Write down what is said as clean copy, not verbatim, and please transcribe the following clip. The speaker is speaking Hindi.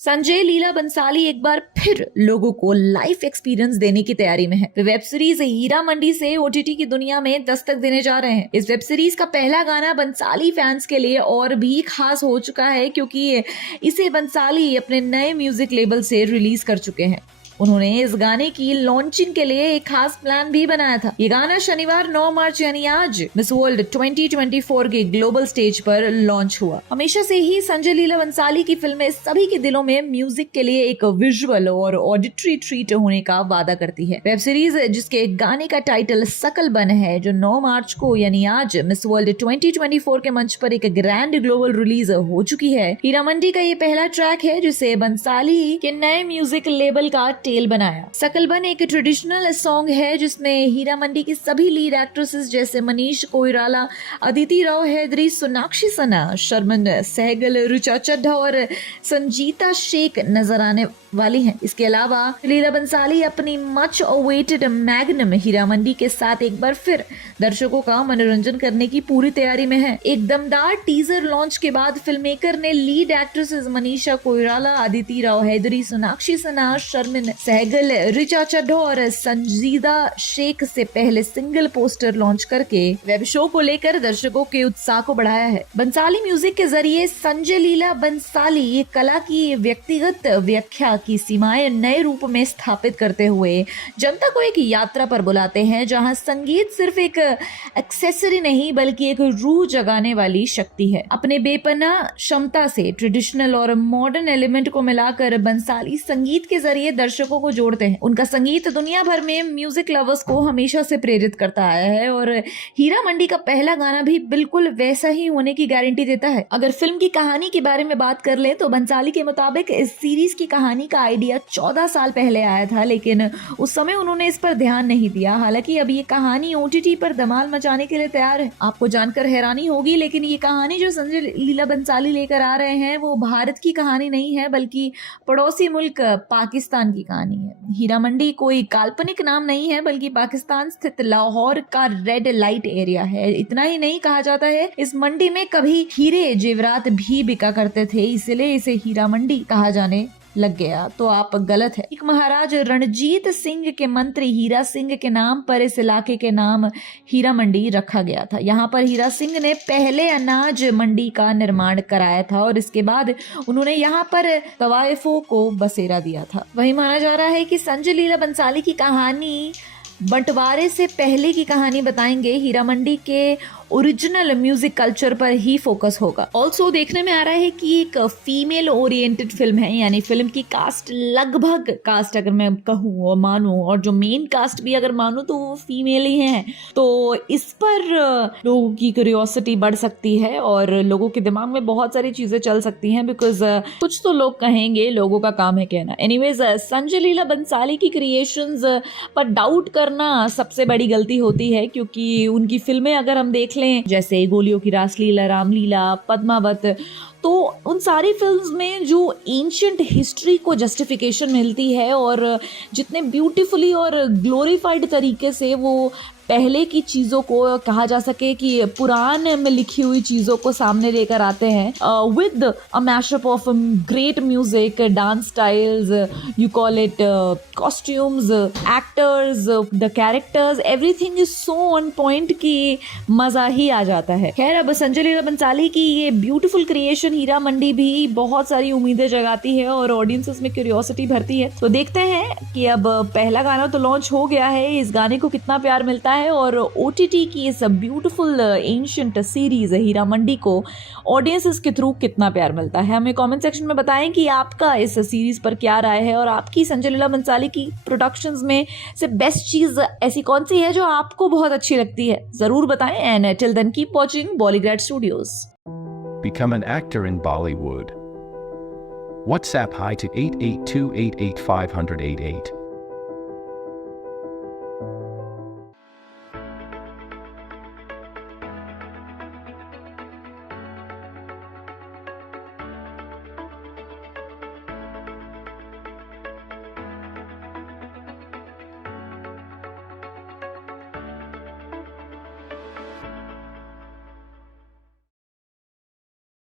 संजय लीला बंसाली एक बार फिर लोगों को लाइफ एक्सपीरियंस देने की तैयारी में है। वे वेब सीरीज हीरा मंडी से ओटीटी की दुनिया में दस्तक देने जा रहे हैं। इस वेब सीरीज का पहला गाना बंसाली फैंस के लिए और भी खास हो चुका है क्योंकि इसे बंसाली अपने नए म्यूजिक लेबल से रिलीज कर चुके हैं। उन्होंने इस गाने की लॉन्चिंग के लिए एक खास प्लान भी बनाया था। ये गाना शनिवार 9 मार्च यानी आज मिस वर्ल्ड 2024 के ग्लोबल स्टेज पर लॉन्च हुआ। हमेशा से ही संजय लीला बंसाली की फिल्में सभी के दिलों में म्यूजिक के लिए एक विजुअल और ऑडिटरी ट्रीट होने का वादा करती है। वेब सीरीज जिसके गाने का टाइटल सकल बन है, जो 9 मार्च को यानी आज मिस वर्ल्ड 2024 के मंच पर एक ग्रैंड ग्लोबल रिलीज हो चुकी है। हीरा मंडी का ये पहला ट्रैक है जिसे बंसाली के नए म्यूजिक लेबल का टेल बनाया। सकलबन एक ट्रेडिशनल सॉन्ग है जिसमें हीरा मंडी की सभी लीड एक्ट्रेसेस जैसे मनीष कोइराला, अदिति राव हैदरी, सोनाक्षी सिन्हा, शर्मन सहगल, ऋचा चड्ढा और संजीता शेख नजर आने वाली हैं। इसके अलावा लीला बंसाली अपनी much awaited magnum Heera Mandi के साथ एक बार फिर दर्शकों का मनोरंजन करने की पूरी तैयारी में है। एक दमदार टीजर लॉन्च के बाद फिल्म मेकर ने लीड एक्ट्रेसेस मनीषा कोइराला, अदिति राव हैदरी, सोनाक्षी सिन्हा, शर्मिन सहगल, ऋचा चड्ढा और संजीदा शेख से पहले सिंगल पोस्टर लॉन्च करके वेब शो को लेकर दर्शकों के उत्साह को बढ़ाया है। बंसाली म्यूजिक के जरिए संजय लीला बंसाली ये कला की व्यक्तिगत व्याख्या की सीमाएं नए रूप में स्थापित करते हुए जनता को एक यात्रा पर बुलाते हैं जहां संगीत सिर्फ एक एक्सेसरी नहीं बल्कि एक रूह जगाने वाली शक्ति है। अपने बेपनाह क्षमता से ट्रेडिशनल और मॉडर्न एलिमेंट को मिलाकर बंसाली संगीत के जरिए दर्शकों को जोड़ते हैं। उनका संगीत दुनिया भर में म्यूजिक लवर्स को हमेशा से प्रेरित करता आया है और हीरा मंडी का पहला गाना भी बिल्कुल वैसा ही होने की गारंटी देता है। अगर फिल्म की कहानी के बारे में बात कर ले तो बंसाली के मुताबिक इस सीरीज की कहानी का आइडिया 14 साल पहले आया था, लेकिन उस समय उन्होंने इस पर ध्यान नहीं दिया। हालांकि अब ये कहानी ओटीटी पर धमाल मचाने के लिए तैयार है। आपको जानकर हैरानी होगी, लेकिन ये कहानी जो संजय लीला बंसाली लेकर आ रहे हैं वो भारत की कहानी नहीं है बल्कि पड़ोसी मुल्क पाकिस्तान की कहानी है। हीरा मंडी कोई काल्पनिक नाम नहीं है बल्कि पाकिस्तान स्थित लाहौर का रेड लाइट एरिया है। इतना ही नहीं, कहा जाता है इस मंडी में कभी हीरे जेवरात भी बिका करते थे, इसलिए इसे हीरा मंडी कहा जाने लग गया। तो आप गलत है। एक महाराज रणजीत सिंह के मंत्री हीरा सिंह के नाम पर इस इलाके के नाम हीरा मंडी रखा गया था। यहाँ पर हीरा सिंह ने पहले अनाज मंडी का निर्माण कराया था और इसके बाद उन्होंने यहाँ पर तवाइफों को बसेरा दिया था। वही माना जा रहा है कि संजय लीला बंसाली की कहानी बंटवारे से पहले की कहानी बताएंगे। हीरा मंडी के ओरिजिनल म्यूजिक कल्चर पर ही फोकस होगा। ऑल्सो देखने में आ रहा है कि एक फीमेल ओरिएंटेड फिल्म है, यानी फिल्म की कास्ट लगभग कास्ट अगर मैं कहूँ और मानूं, और जो मेन कास्ट भी अगर मानूं तो वो फीमेल ही है। तो इस पर लोगों की क्यूरियोसिटी बढ़ सकती है और लोगों के दिमाग में बहुत सारी चीजें चल सकती हैं, बिकॉज कुछ तो लोग कहेंगे, लोगों का काम है कहना। एनीवेज, संजय लीला बंसाली की क्रिएशंस पर डाउट करना सबसे बड़ी गलती होती है, क्योंकि उनकी फिल्में अगर हम देख जैसे गोलियों की रासलीला, रामलीला, पद्मावत, तो उन सारी फिल्म्स में जो एंशिएंट हिस्ट्री को जस्टिफिकेशन मिलती है और जितने ब्यूटीफुली और ग्लोरीफाइड तरीके से वो पहले की चीज़ों को कहा जा सके कि पुराण में लिखी हुई चीज़ों को सामने लेकर आते हैं with a mashup of great music, dance styles, you call it costumes, actors, the characters, everything is so on point कि मज़ा ही आ जाता है। खैर, अब संजय लीला बंसाली की ये ब्यूटीफुल क्रिएशन हीरा मंडी भी बहुत सारी उम्मीदें जगाती है और ऑडियंसेस में क्यूरियोसिटी भरती है। तो देखते हैं कि अब पहला गाना तो लॉन्च हो गया है, इस गाने को कितना प्यार मिलता है और ओटीटी की इस beautiful ancient series Heera Mandi को ऑडियंसेस के थ्रू कितना प्यार मिलता है। हमें कमेंट सेक्शन में बताएं कि आपका इस सीरीज पर क्या राय है और आपकी संजय लीला बंसाली की प्रोडक्शंस में से बेस्ट चीज ऐसी कौन सी है जो आपको बहुत अच्छी लगती है, जरूर बताएं। And till then keep watching Bollygrad Studios. Become an actor in Bollywood. WhatsApp hi to 8828850088.